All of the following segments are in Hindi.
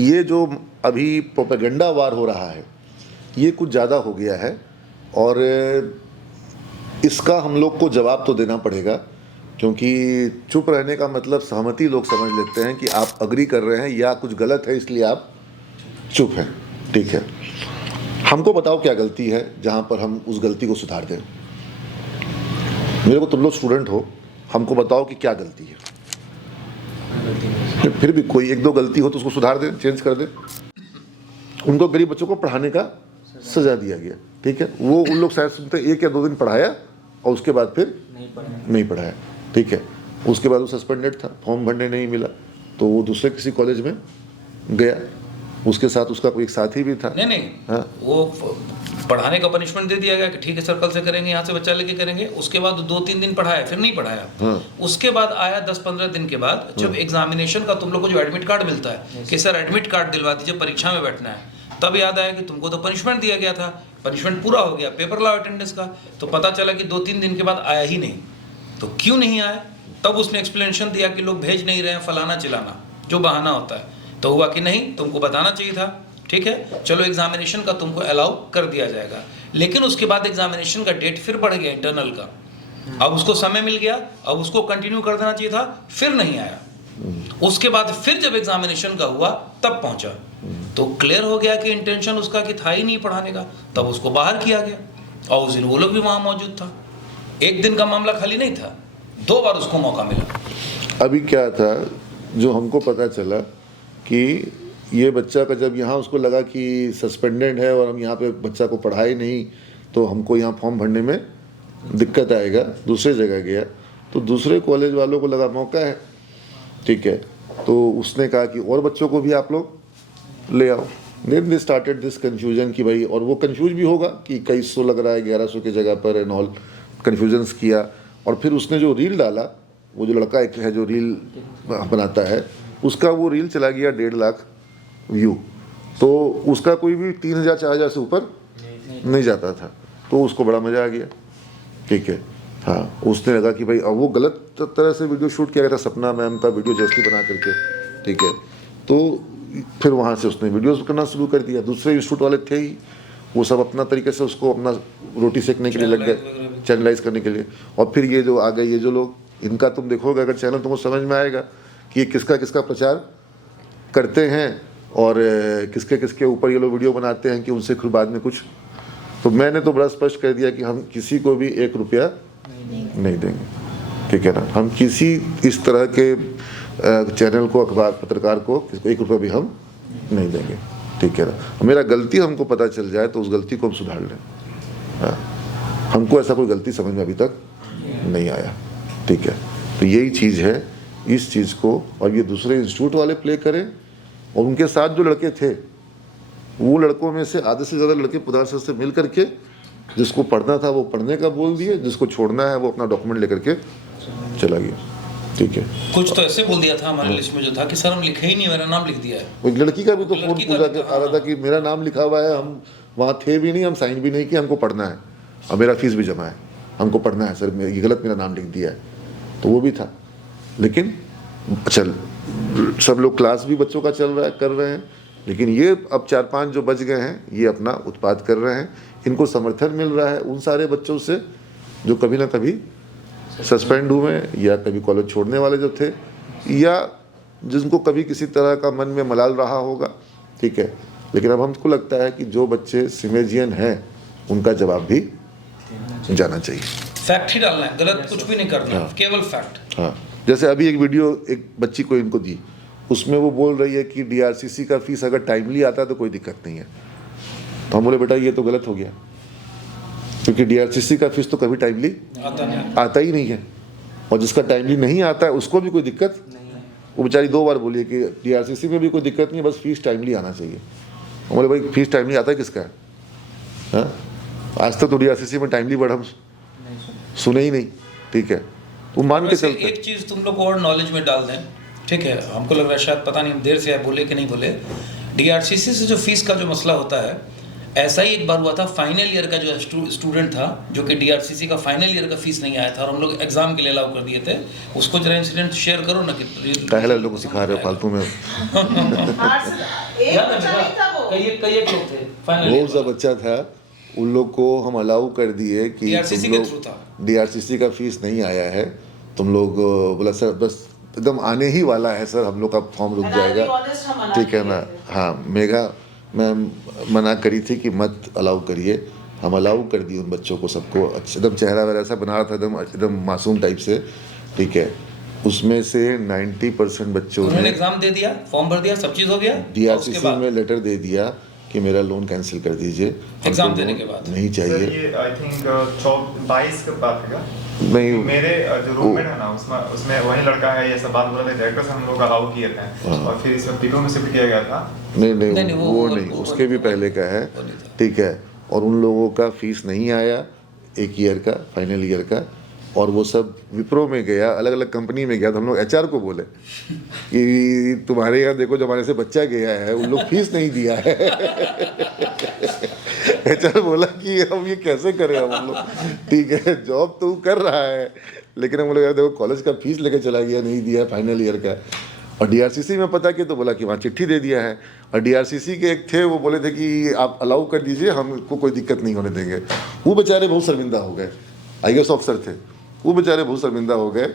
ये जो अभी प्रोपेगेंडा वार हो रहा है ये कुछ ज़्यादा हो गया है और इसका हम लोग को जवाब तो देना पड़ेगा, क्योंकि चुप रहने का मतलब सहमति लोग समझ लेते हैं कि आप अग्री कर रहे हैं या कुछ गलत है इसलिए आप चुप हैं। ठीक है, हमको बताओ क्या गलती है जहाँ पर हम उस गलती को सुधार दें। मेरे को तुम लोग स्टूडेंट हो, हमको बताओ कि क्या गलती है। फिर भी कोई एक दो गलती हो तो उसको सुधार दें, चेंज कर दें। उनको गरीब बच्चों को पढ़ाने का सजा दिया गया, ठीक है, वो उन लोग शायद सुनते 1 या 2 दिन पढ़ाया और उसके बाद फिर नहीं पढ़ाया, ठीक है। उसके बाद वो सस्पेंडेड था, फॉर्म भरने नहीं मिला तो वो दूसरे किसी कॉलेज में गया, उसके साथ उसका कोई एक साथी भी था। नहीं हाँ? वो पढ़ाने का पनिशमेंट दे दिया गया कि ठीक है सर कल से करेंगे, यहाँ से बच्चा लेके करेंगे। उसके बाद 2-3 दिन पढ़ाया, फिर नहीं पढ़ाया। हाँ। उसके बाद आया 10-15 दिन के बाद जब एग्जामिनेशन का तुम लोग को जो एडमिट कार्ड मिलता है कि सर एडमिट कार्ड दिलवा दीजिए परीक्षा में बैठना है, तब याद आया कि तुमको तो पनिशमेंट दिया गया था, पनिशमेंट पूरा हो गया, पेपर लाओ अटेंडेंस का। तो पता चला कि 2-3 दिन के बाद आया ही नहीं। तो क्यों नहीं आया? तब उसने एक्सप्लेनेशन दिया कि लोग भेज नहीं रहे हैं, फलाना चिलाना, जो बहाना होता है। तो हुआ कि नहीं, तुमको बताना चाहिए था, ठीक है चलो एग्जामिनेशन का तुमको अलाउ कर दिया जाएगा। लेकिन उसके बाद एग्जामिनेशन का डेट फिर बढ़ गया इंटरनल का, अब उसको समय मिल गया, अब उसको कंटिन्यू कर देना चाहिए था, फिर नहीं आया। उसके बाद फिर जब एग्जामिनेशन का हुआ तब पहुंचा, तो क्लियर हो गया कि इंटेंशन उसका कि था ही नहीं पढ़ाने का। तब उसको बाहर किया गया और उस दिन वो लोग भी वहां मौजूद था। एक दिन का मामला खाली नहीं था, 2 बार उसको मौका मिला। अभी क्या था जो हमको पता चला कि ये बच्चा का जब यहाँ उसको लगा कि सस्पेंडेड है और हम यहाँ पे बच्चा को पढ़ाए नहीं तो हमको यहाँ फॉर्म भरने में दिक्कत आएगा, दूसरे जगह गया तो दूसरे कॉलेज वालों को लगा मौका है, ठीक है, तो उसने कहा कि और बच्चों को भी आप लोग ले आओ। Then they started this confusion कि भाई, और वो कन्फ्यूज भी होगा कि 2100 लग रहा है 1100 की जगह पर एंड ऑल, कन्फ्यूजन्स किया। और फिर उसने जो रील डाला, वो जो लड़का एक है जो रील बनाता है, उसका वो रील चला गया 1.5 लाख व्यू, तो उसका कोई भी 3000-4000 से ऊपर नहीं जाता था, तो उसको बड़ा मज़ा आ गया, ठीक है। हाँ, उसने लगा कि भाई अब वो गलत तरह से वीडियो शूट किया गया था, सपना मैम का वीडियो जर्सी बना करके, ठीक है, तो फिर वहाँ से उसने वीडियोस करना शुरू कर दिया। दूसरे इंस्टीट्यूट वाले थे ही, वो सब अपना तरीके से उसको अपना रोटी सेकने के लिए लग गए, चैनलाइज करने के लिए। और फिर ये जो आ गए, ये जो लोग, इनका तुम देखोगे अगर चैनल, तुमको समझ में आएगा कि ये किसका किसका प्रचार करते हैं और किसके किसके ऊपर ये लोग वीडियो बनाते हैं कि उनसे फिर बाद में कुछ। तो मैंने तो बड़ा स्पष्ट कर दिया कि हम किसी को भी 1 रुपया नहीं देंगे, ठीक है ना। हम किसी इस तरह के चैनल को, अखबार पत्रकार को 1 रुपया भी हम नहीं देंगे, ठीक है ना। मेरा गलती हमको पता चल जाए तो उस गलती को हम सुधार लें। हाँ, हमको ऐसा कोई गलती समझ में अभी तक नहीं आया, ठीक है। तो यही चीज़ है, इस चीज़ को और ये दूसरे इंस्टीट्यूट वाले प्ले करें। और उनके साथ जो लड़के थे, वो लड़कों में से आधे से ज़्यादा लड़के पुदार सर से मिल करके जिसको पढ़ना था वो पढ़ने का बोल दिए, जिसको छोड़ना है वो अपना डॉक्यूमेंट लेकर के चला गया, ठीक है। कुछ तो ऐसे बोल दिया था हमारे लिस्ट में जो था कि सर हम लिखे ही नहीं, मेरा नाम लिख दिया है। एक लड़की का भी तो फोन पूछा के आ रहा था कि मेरा नाम लिखा हुआ है, हम वहाँ थे भी नहीं, हम साइन भी नहीं किए, हमको पढ़ना है और मेरा फीस भी जमा है, हमको पढ़ना है सर, ये गलत मेरा नाम लिख दिया है। तो वो भी था। लेकिन चल, सब लोग क्लास भी बच्चों का चल रहा है, कर रहे हैं, लेकिन ये अब 4-5 जो बच गए हैं ये अपना उत्पाद कर रहे हैं। इनको समर्थन मिल रहा है उन सारे बच्चों से जो कभी ना कभी सस्पेंड हुए या कभी कॉलेज छोड़ने वाले जो थे, या जिनको कभी किसी तरह का मन में मलाल रहा होगा, ठीक है। लेकिन अब हमको लगता है कि जो बच्चे सिमेजियन हैं उनका जवाब भी जाना चाहिए। फैक्ट ही डालना है, गलत कुछ भी नहीं करना। हाँ। केवल फैक्ट। हाँ, जैसे अभी एक वीडियो एक बच्ची को इनको दी, उसमें वो बोल रही है कि DRCC का फीस अगर टाइमली आता है तो कोई दिक्कत नहीं है। तो हम बोले बेटा ये तो गलत हो गया, क्योंकि DRCC का फीस तो कभी टाइमली आता ही नहीं है, और जिसका टाइमली नहीं आता है उसको भी कोई दिक्कत नहीं है। वो बेचारी 2 बार बोली कि DRCC में भी कोई दिक्कत नहीं है, बस फीस टाइमली आना चाहिए। हम बोले भाई फीस टाइमली आता है किसका है? हाँ, आज तक तो DRCC में टाइमली वर्ड हम सुने ही नहीं, ठीक है। वो मान के चलते। एक चीज़ तुम लोग और नॉलेज में डाल दें, ठीक है, हमको लग रहा है शायद पता नहीं देर से बोले कि नहीं बोले, DRCC से जो फीस का जो मसला होता है, ऐसा ही एक बार हुआ था। फाइनल ईयर का जो स्टूडेंट था जो कि DRCC का फाइनल ईयर का फीस नहीं आया था और हम लोग एग्जाम के लिए अलाउ कर दिए थे, उसको जरा इंसिडेंट शेयर करो ना कि पहले लोगों को सिखा रहे हो फालतू में। एक याद है बच्चा मेरा? नहीं था वो। कई एक लोग थे फाइनल वो सा बच्चा था, उन लोग को हम अलाउ कर दिए कि DRCC तुम के लोग थ्रू था। DRCC का फीस नहीं आया है, तुम लोग बोला सर बस एकदम आने ही वाला है सर, हम लोग का फॉर्म रुक And I'll be जाएगा, honest, हम मना ठीक है किए ना। थे। हाँ मेघा मैम मना करी थी कि मत अलाउ करिए, हम अलाउ कर दिए उन बच्चों को सबको, एकदम चेहरा वगैरह ऐसा बना रहा था एकदम एकदम मासूम टाइप से, ठीक है। उसमें से 90% बच्चों उन्होंने ने एग्जाम दे दिया, फॉर्म भर दिया, सब चीज हो गया और उसके DRCC बाद में लेटर दे दिया कि मेरा लोन कैंसिल कर दीजिए, हमको एग्जाम देने लोन के बाद। नहीं सर चाहिए। ये आई थिंक 22 का बात है। नहीं मेरे जो रूममेट है ना उसमें वही लड़का है, ये सब बात बोला था डायरेक्टर से, हम लोग अलाउ किए थे हाँ। और फिर इसमें पीको में शिफ्ट किया गया था। नहीं नहीं, नहीं वो- वो वो- नहीं, वो- उसके भी वो- पहले का है, वो नहीं था। ठीक है। और उन लोगों का फीस नहीं आया एक ईयर का, फाइनल ईयर का, और वो सब विप्रो में गया, अलग अलग कंपनी में गया, तो हम लोग HR को बोले कि तुम्हारे यहाँ देखो जो हमारे से बच्चा गया है उन लोग फीस नहीं दिया है। HR बोला कि हम ये कैसे करें हम लोग, ठीक है जॉब तो कर रहा है लेकिन हम लोग यार देखो कॉलेज का फीस लेके चला गया, नहीं दिया फाइनल ईयर का। और DRCC में पता किया तो बोला कि वहाँ चिट्ठी दे दिया है, और DRCC के एक थे वो बोले थे कि आप अलाउ कर दीजिए, हमको कोई दिक्कत नहीं होने देंगे। वो बेचारे बहुत शर्मिंदा हो गए, IAS ऑफिसर थे, वो बेचारे बहुत शर्मिंदा हो गए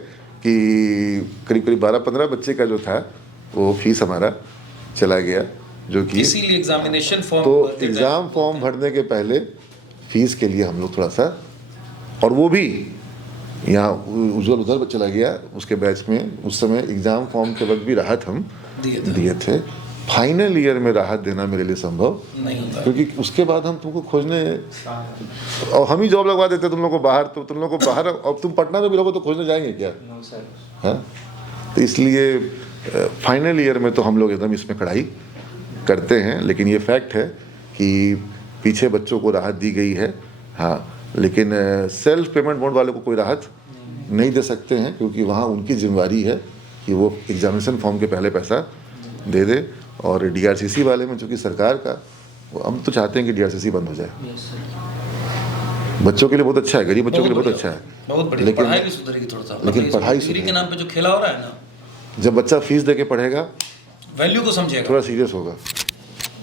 कि करीब करीब 12-15 बच्चे का जो था वो फीस हमारा चला गया, जो कि इसीलिए एग्जामिनेशन फॉर्म तो एग्ज़ाम फॉर्म भरने के पहले फीस के लिए हम लोग थोड़ा सा, और वो भी यहाँ उज्जवल उधर चला गया उसके बैच में, उस समय एग्ज़ाम फॉर्म के वक्त भी राहत हम दिए थे। फाइनल ईयर में राहत देना मेरे लिए संभव नहीं होता है। क्योंकि उसके बाद हम तुमको खोजने, और हम ही जॉब लगवा देते तुम लोग को बाहर, तो तुम लोग को बाहर, अब तुम पटना में भी रहोगे तो खोजने जाएंगे क्या? No sir. हाँ, तो इसलिए फाइनल ईयर में तो हम लोग एकदम इसमें कड़ाई करते हैं, लेकिन ये फैक्ट है कि पीछे बच्चों को राहत दी गई है। हाँ, लेकिन सेल्फ पेमेंट मोड वाले को कोई राहत नहीं दे सकते हैं, क्योंकि वहाँ उनकी जिम्मेवारी है कि वो एग्जामिनेशन फॉर्म के पहले पैसा दे दे। और DRCC वाले में चूँकि सरकार का, हम तो चाहते हैं कि DRCC बंद हो जाए। बच्चों के लिए बहुत अच्छा है, गरीब बच्चों के लिए बहुत अच्छा है, बहुत बढ़िया, लेकिन- पढ़ाई भी सुधरेगी थोड़ा सा। लेकिन मतलब इस पढ़ाई डिग्री के सुधरेगी। नाम पे जो खेला हो रहा है ना, जब बच्चा फीस दे के पढ़ेगा वैल्यू को समझेगा। थोड़ा सीरियस होगा।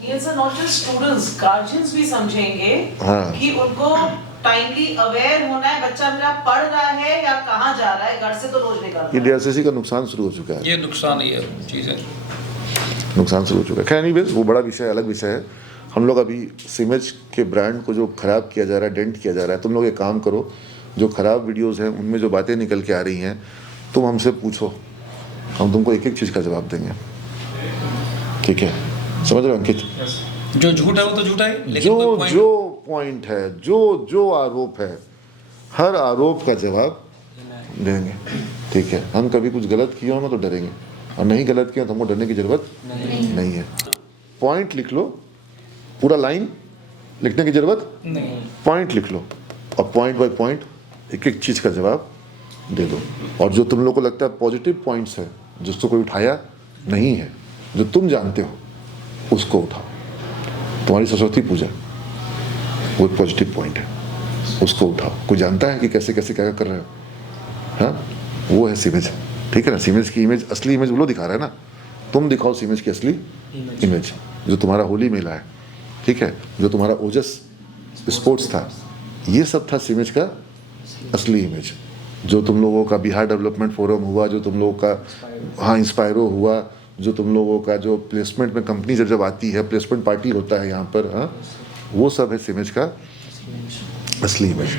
ये sir not just students, guardians भी समझेंगे हाँ। कि उनको टाइमली अवेयर होना है, बच्चा मेरा पढ़ रहा है या कहाँ जा रहा है, घर से तो रोज निकल ये रहा है। DRCC का नुकसान शुरू हो चुका है, ये नुकसान ये चीज़ है। नुकसान शुरू हो चुका है। खैर एनीवेज वो बड़ा विषय है, अलग विषय है। हम लोग अभी सिमेज के ब्रांड को जो खराब किया जा रहा है, डेंट किया जा रहा है, तुम लोग एक काम करो, जो खराब वीडियोस हैं उनमें जो बातें निकल के आ रही हैं, तुम हमसे पूछो, हम तुमको एक एक चीज़ का जवाब देंगे, ठीक है? समझ रहे हो अंकित? यस। जो झूठ है वो तो झूठा है, लेकिन जो कोई point- जो पॉइंट है, जो आरोप है, हर आरोप का जवाब देंगे, ठीक है? हम कभी कुछ गलत किया हो ना तो डरेंगे, और नहीं गलत किया तो हमको डरने की जरूरत नहीं है। पॉइंट लिख लो, पूरा लाइन लिखने की जरूरत, नहीं। पॉइंट लिख लो, और पॉइंट बाय पॉइंट एक एक चीज़ का जवाब दे दो। और जो तुम लोग को लगता है पॉजिटिव पॉइंट्स है, जिसको कोई उठाया नहीं है, जो तुम जानते हो, उसको उठाओ। तुम्हारी सरस्वती पूजा वो एक पॉजिटिव पॉइंट है, उसको उठाओ। कोई जानता है कि कैसे कैसे क्या कर रहे हो? हाँ, वो है सिमेज, ठीक है ना? सिमेज की इमेज, असली इमेज वो लोग दिखा रहा है ना, तुम दिखाओ सिमेज की असली इमेज, जो तुम्हारा होली मेला है, ठीक है? जो तुम्हारा ओजस स्पोर्ट्स था, ये सब था सिमेज का असली इमेज। जो तुम लोगों का बिहार डेवलपमेंट फोरम हुआ, जो तुम लोगों का हाँ इंस्पायरो हुआ, जो तुम लोगों का जो प्लेसमेंट में कंपनी जब आती है, प्लेसमेंट पार्टी होता है यहाँ पर, हाँ, वो सब है सिमेज का असली इमेज,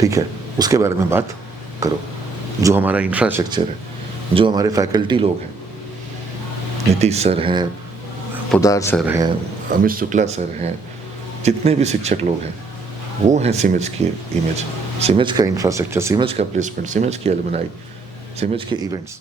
ठीक है? उसके बारे में बात करो। जो हमारा इंफ्रास्ट्रक्चर है, जो हमारे फैकल्टी लोग हैं, नीतीश सर हैं, पोदार सर हैं, अमित शुक्ला सर हैं, जितने भी शिक्षक लोग हैं, वो हैं सिमेज की इमेज, सिमेज का इंफ्रास्ट्रक्चर, सिमेज का प्लेसमेंट, सिमेज की एलुमनाई, सिमेज के इवेंट्स।